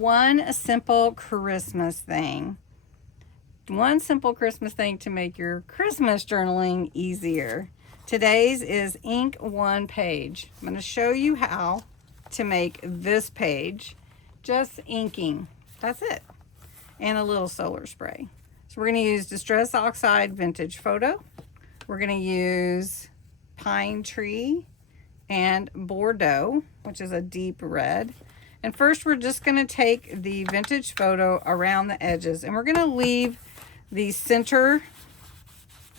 one simple Christmas thing. One simple Christmas thing to make your Christmas journaling easier. Today's is ink one page. I'm going to show you how to make this page. Just inking. That's it. And a little solar spray. So we're going to use Distress Oxide Vintage Photo. We're going to use Pine Tree and Bordeaux, which is a deep red. And first we're just going to take the Vintage Photo around the edges, and we're going to leave the center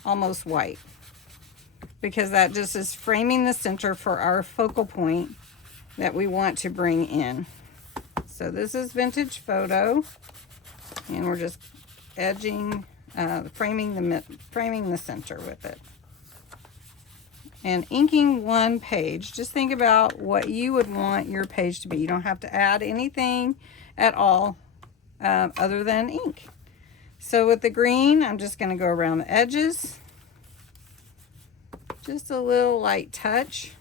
almost white, because that just is framing the center for our focal point that we want to bring in. So this is Vintage Photo, and we're just edging, framing the center with it. And inking one page. Just think about what you would want your page to be. You don't have to add anything at all other than ink. So with the green, I'm just going to go around the edges. Just a little light touch.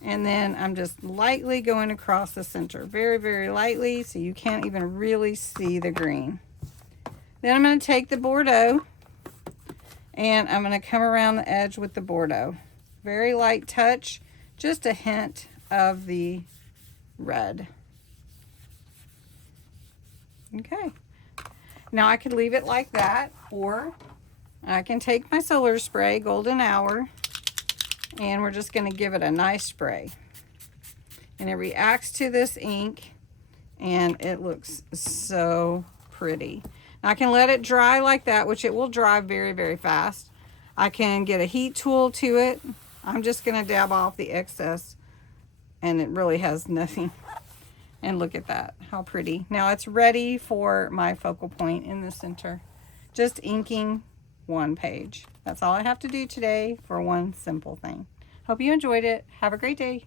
And then I'm just lightly going across the center. Very, very lightly, so you can't even really see the green. Then I'm going to take the Bordeaux, and I'm going to come around the edge with the Bordeaux. Very light touch, just a hint of the red. Okay. Now I could leave it like that, or I can take my solar spray, Golden Hour, and we're just going to give it a nice spray. And it reacts to this ink, and it looks so pretty. Now I can let it dry like that, which it will dry very, very fast. I can get a heat tool to it. I'm just going to dab off the excess, and it really has nothing. And look at that, how pretty. Now it's ready for my focal point in the center. Just inking one page. That's all I have to do today for one simple thing. Hope you enjoyed it. Have a great day.